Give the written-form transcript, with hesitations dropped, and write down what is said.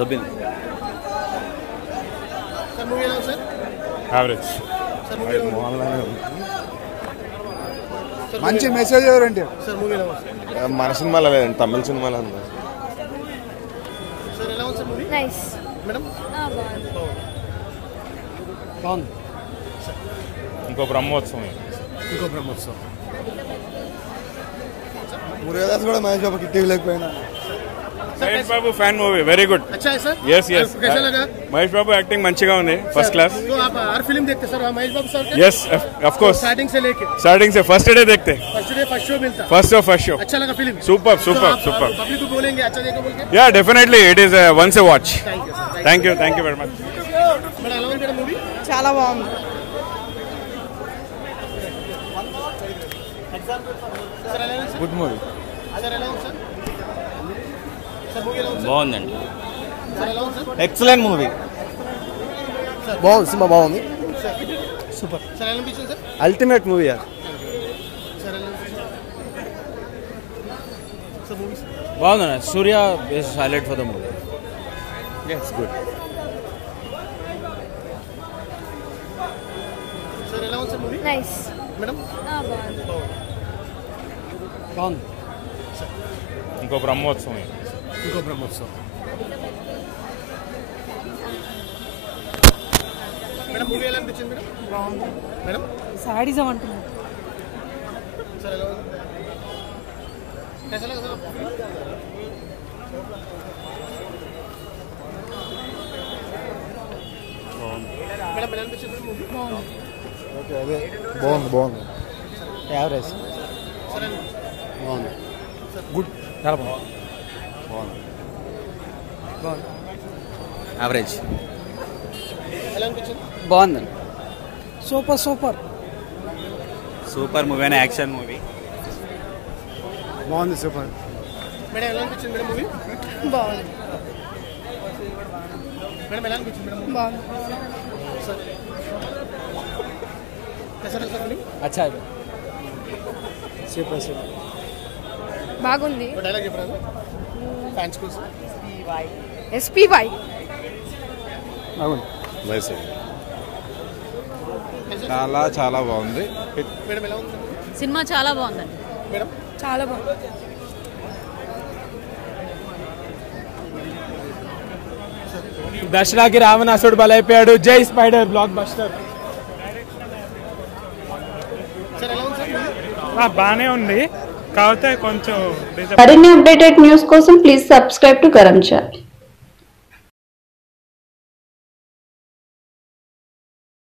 దొబ్బింది. Average. మంచి message ఎవరండి? మన సినిమాలో లేదండి, తమిళ సినిమాలో ఉంది. ఇంకో బ్రహ్మోత్సవం. మురుగదాస్ కూడా మహేష్ బాబు టీవీ లేకపోయినా. Mahesh Babu fan movie, very good. Yes yes, Mahesh Babu acting మంచిగా ఉంది, first class. Yes of course, starting से फर्स्ट डे देखते, फर्स्ट शो. अच्छा लगा film? Super super super. Public को बोलेंगे अच्छा देखो बोल के? या definitely it is once a watch. Thank you very much. చాలా బాగుంది. Good movie. బాగుందండి. Excellent movie. బాగుంది, సినిమా బాగుంది. Super, ultimate movie. బాగుందన్న. Surya is highlight for the movie. yes good. Nice. బాగుంది. ఇంకో బ్రహ్మోత్సవం. మేడం మూవీ ఎలా అనిపించింది మేడం? బాగుంది మేడం. సాడిజం అంటున్నారు. सर हेलो, कैसा लगा सर? మేడం ఎలా అనిపించింది మూవీ? ఓకే, అదే బాగుంది. యావరేజ్. సరే బాగుంది. గుడ్, చాలా బాగుంది. యావరేజ్. ఎలా అనిపించింది? బాగుందండి. సూపర్ సూపర్ మూవీ అనే యాక్షన్ మూవీ. బాగుంది. సూపర్. మేడం ఎలా అనిపించింది మేడం మూవీ? బాగుంది. మేడం ఎలా అనిపించింది మేడం? బాగుంది. सर कैसा लगा सर फिल्म? अच्छा है. సూపర్. బాగుంది. డైలాగ్ చెప్పరా ఫ్యాన్స్ కోసం? ఎస్పీవై. బాగుంది. నైస్. చాలా బాగుంది. మేడం ఎలా ఉంది సినిమా? చాలా బాగుందండి. మేడం చాలా బాగుంది. దసరాకి రావణాసుడు బలైపోయాడు. జై స్పైడర్ బ్లాక్ బస్టర్. సార్ ఎలా ఉంది సార్? బాగానే ఉంది, కాకపోతే కొంచెం మరిన్ని అప్డేటెడ్ న్యూస్ కోసం please subscribe to Karam channel.